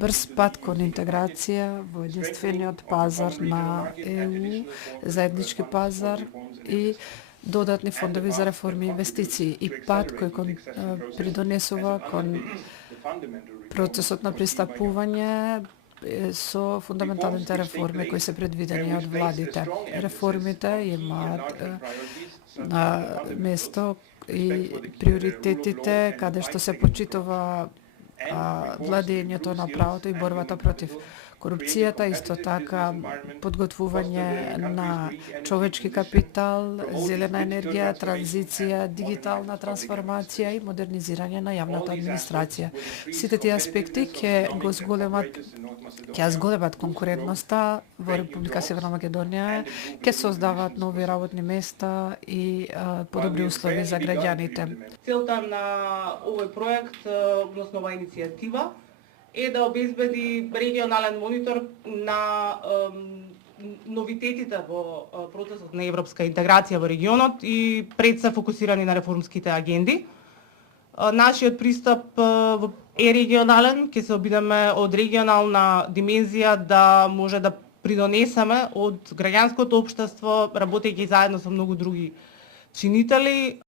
брз пат кон интеграција во единствениот пазар на ЕУ, заеднички пазар и додатни фондови за реформи и инвестиции и пат кој придонесува кон процесот на пристапување со фундаменталните реформи кои се предвидени од владите. Реформите имаат место и приоритетите каде што се почитува владењето на правото и борбата против корупцијата, исто така подготвување на човечки капитал, зелена енергија, транзиција, дигитална трансформација и модернизирање на јавната администрација. Сите тие аспекти ќе зголемат конкурентноста во Република Северна Македонија, ќе создават нови работни места и подобри услови за граѓаните. Целта на овој проект, односно оваа иницијатива, е да обезбеди регионален монитор на новитетите во процесот на европска интеграција во регионот и пред се фокусирани на реформските агенди. Нашиот пристап е регионален, ќе се обидеме од регионална димензија да може да придонесеме од граѓанското општество, работејќи заедно со многу други чинители.